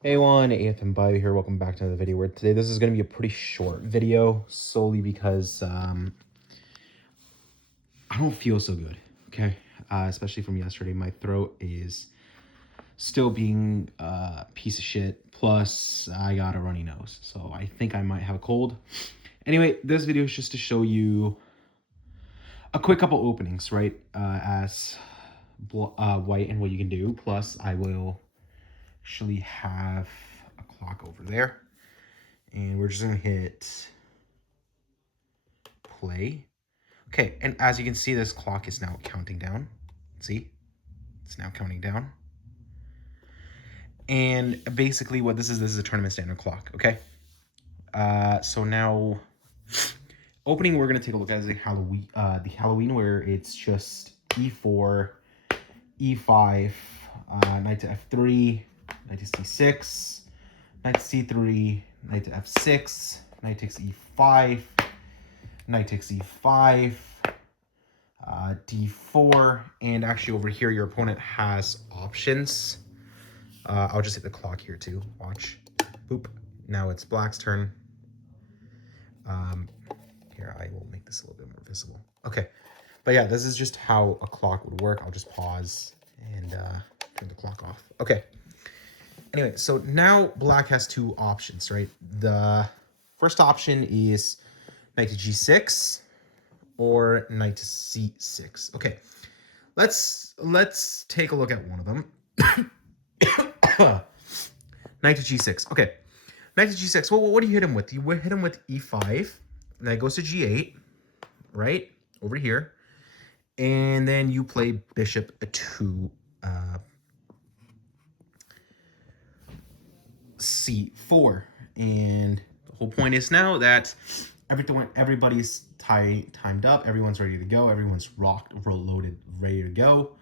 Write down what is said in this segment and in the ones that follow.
Hey everyone, Ethan Bio here. Welcome back to another video. Where today this is going to be a pretty short video, solely because I don't feel so good. Okay, especially from yesterday. My throat is still being a piece of shit. Plus, I got a runny nose, so I think I might have a cold. Anyway, this video is just to show you a quick couple openings, right? As white and what you can do. Plus, I will actually have a clock over there. And we're just gonna hit play. Okay, and as you can see, this clock is now counting down. See? It's now counting down. And basically what this is a tournament standard clock, okay? So now, opening, we're gonna take a look at the Halloween where it's just e4, e5, knight to f3, knight to c6, knight to c3, knight to f6, knight takes e5, knight takes e5, d4, and actually over here your opponent has options. I'll just hit the clock here too. Watch. Boop. Now it's black's turn. Here, I will make this a little bit more visible. Okay. But yeah, this is just how a clock would work. I'll just pause and turn the clock off. Okay. Anyway, so now black has two options, right? The first option is knight to g6 or knight to c6. Okay, let's take a look at one of them. Knight to g6. Okay, knight to g6. Well, what do you hit him with? You hit him with e5. Then it goes to g8, right over here, and then you play bishop to c4. And the whole point is now that everybody's timed up, everyone's ready to go, everyone's rocked, loaded, ready to go.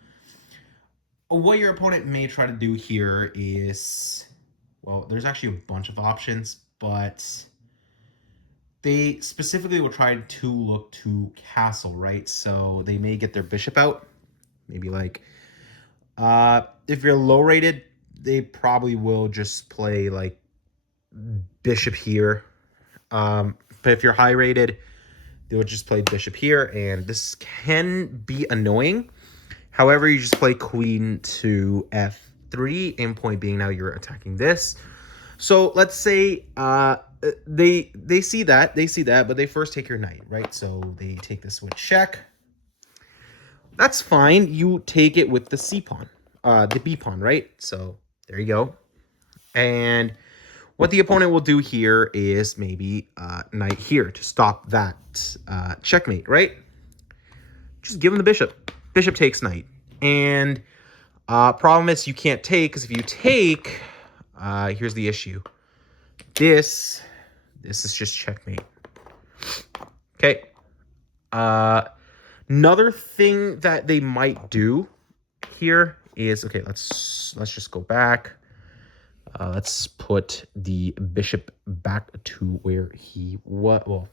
What your opponent may try to do here is, well, there's actually a bunch of options, but they specifically will try to look to castle, right? So they may get their bishop out, maybe like if you're low rated, they probably will just play like bishop here. But if you're high rated, they would just play bishop here, and this can be annoying. However, you just play queen to f3, and point being now you're attacking this. So let's say they see that, but they first take your knight, right? So they take this with check. That's fine. You take it with the c pawn, the b pawn, right? So there you go. And what the opponent will do here is maybe knight here to stop that checkmate, right? Just give him the bishop. Bishop takes knight. And problem is you can't take, because if you take, here's the issue. This is just checkmate. Okay. Another thing that they might do here is, okay, let's just go back. Let's put the bishop back to where he was. Well,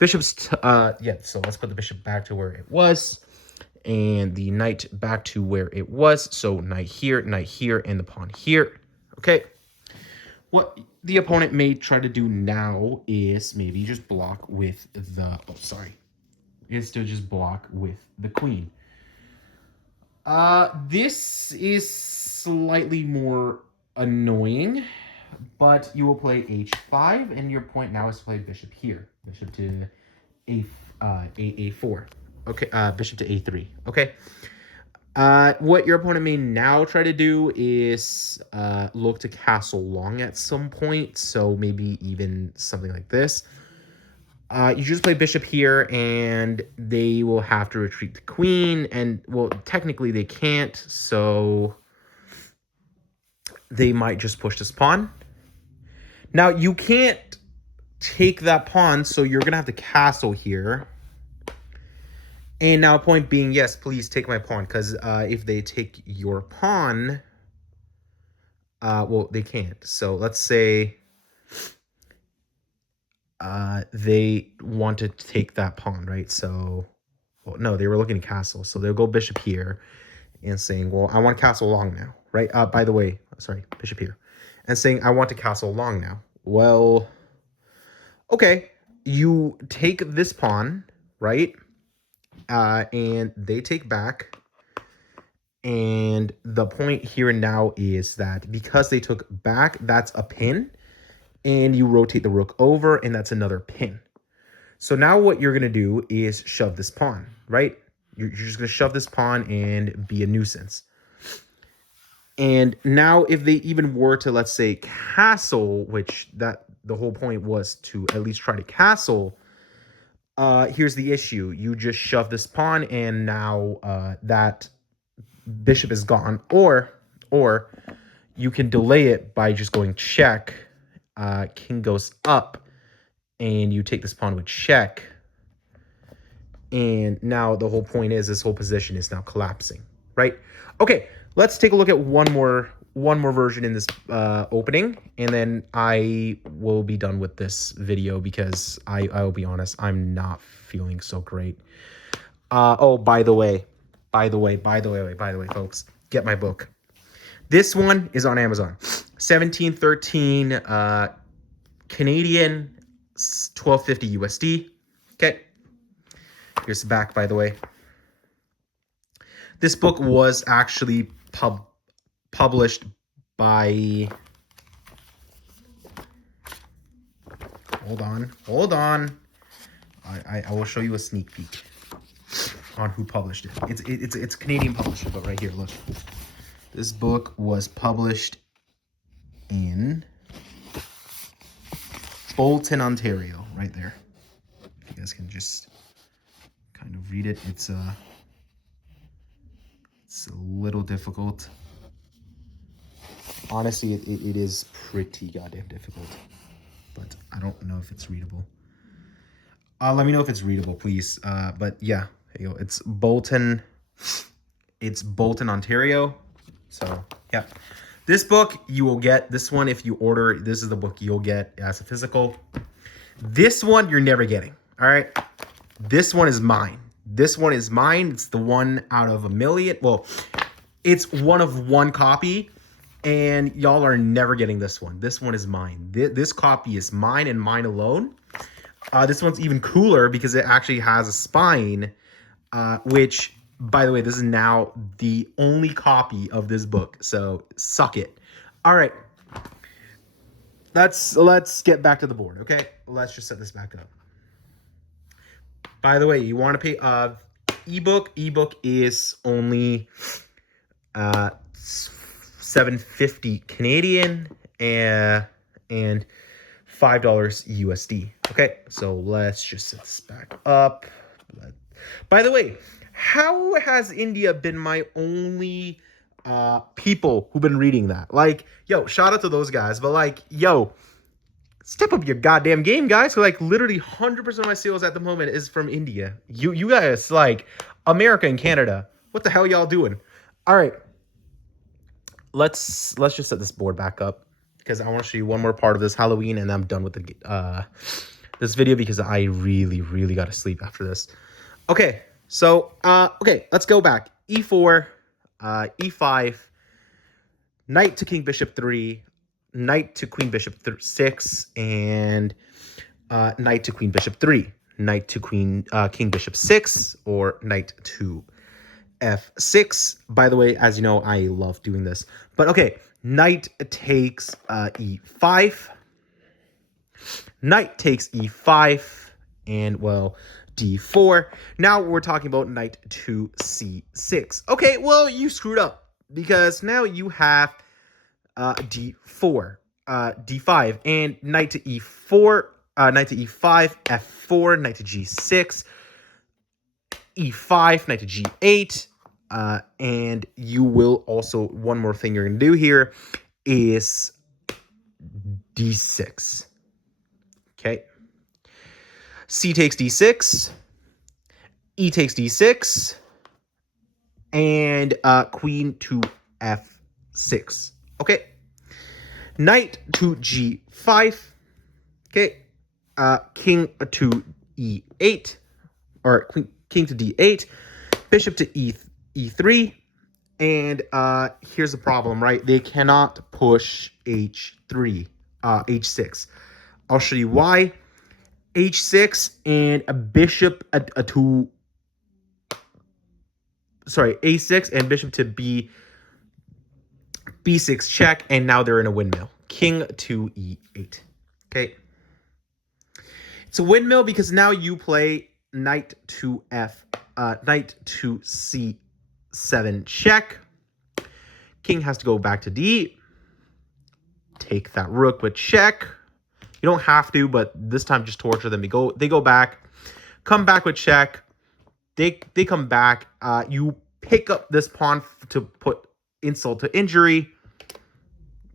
bishop's, yeah, so let's put the bishop back to where it was, and the knight back to where it was. So knight here, and the pawn here. Okay. What the opponent may try to do now is maybe just block with the, is to just block with the queen. This is slightly more annoying, but you will play h5, and your point now is to play bishop here, bishop to a4. Okay, bishop to a3. Okay. What your opponent may now try to do is look to castle long at some point, so maybe even something like this. You just play bishop here, and they will have to retreat the queen, and, well, technically they can't, so they might just push this pawn. Now, you can't take that pawn, so you're going to have to castle here. And now, point being, yes, please take my pawn, because if they take your pawn, well, they can't. So let's say they want to take that pawn, right? So, well, no, they were looking to castle. So they'll go bishop here and saying, well, I want castle long now, right? By the way, sorry, bishop here. and saying, I want to castle along now. Well, okay, you take this pawn, right? And they take back. And the point here and now is that because they took back, that's a pin. And you rotate the rook over, and that's another pin. So now what you're going to do is shove this pawn, right? You're just going to shove this pawn and be a nuisance. And now if they even were to, let's say, castle, which that the whole point was to at least try to castle, here's the issue. You just shove this pawn, and now that bishop is gone. Or you can delay it by just going check. King goes up, and you take this pawn with check. And now the whole point is this whole position is now collapsing, right? Okay, let's take a look at one more version in this opening, and then I will be done with this video because I will be honest, I'm not feeling so great. Oh, by the way, folks, get my book. This one is on Amazon. 1713 Canadian, 1250 USD. Okay. Here's the back, by the way. This book was actually published by... Hold on. I will show you a sneak peek on who published it. It's a Canadian publisher, but right here, look. This book was published in Bolton, Ontario, right there. You guys can just kind of read it. It's a little difficult. Honestly, it is pretty goddamn difficult, but I don't know if it's readable. Let me know if it's readable, please. But yeah, here you go. It's Bolton, Ontario. So yeah, this book you will get. This one, if you order, this is the book you'll get as a physical. This one you're never getting. All right, this one is mine. This one is mine. It's the one out of a million. Well, it's one of one copy, and y'all are never getting this one. This one is mine. This copy is mine and mine alone. This one's even cooler because it actually has a spine, which, by the way, this is now the only copy of this book. So suck it. All right. Let's get back to the board, okay? Let's just set this back up. By the way, you want to pay ebook. Ebook is only $7.50 Canadian and $5 USD. Okay, so let's just set this back up. By the way, how has India been my only people who've been reading that? Like, yo, shout out to those guys, but like, yo, step up your goddamn game, guys. So like literally 100% of my sales at the moment is from India. You guys, like, America and Canada, what the hell y'all doing? All right, let's just set this board back up because I want to show you one more part of this Halloween, and I'm done with the this video because I really got to sleep after this. Okay, so okay, let's go back. E4, E5, knight to king bishop 3, knight to queen bishop 6, and knight to queen bishop 3, knight to queen king bishop 6, or knight to f6. By the way, as you know, I love doing this. But okay, knight takes e5, knight takes e5, and well, d4. Now we're talking about knight to c6. Okay, well, you screwed up because now you have d4, d5, and knight to e4, knight to e5, f4, knight to g6, e5, knight to g8, and you will also, one more thing you're going to do here is d6. Okay. C takes d6, e takes d6, and queen to f6. Okay. Knight to g5. Okay. King to e8, or king to d8, bishop to e3, And here's the problem, right? They cannot push h3, h6. I'll show you why. h6 and a bishop to a6 and bishop to b6 check, and now they're in a windmill. King to e8. Okay. It's a windmill because now you play knight to knight to c7 check. King has to go back to d. Take that rook with check. You don't have to, but this time just torture them. They go back, come back with check. They come back. You pick up this pawn to put insult to injury.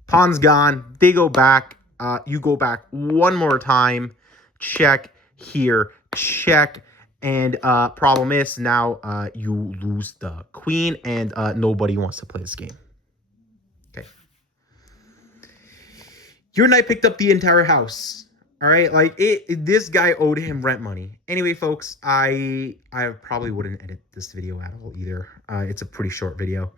Pawn's gone. They go back. You go back one more time. Check here. Check. And problem is now you lose the queen, and nobody wants to play this game. Okay. Your knight picked up the entire house. All right, like this guy owed him rent money. Anyway, folks, I probably wouldn't edit this video at all either. It's a pretty short video.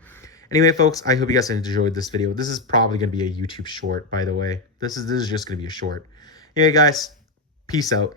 Anyway, folks, I hope you guys enjoyed this video. This is probably gonna be a YouTube short, by the way. This is just gonna be a short. Anyway, guys, peace out.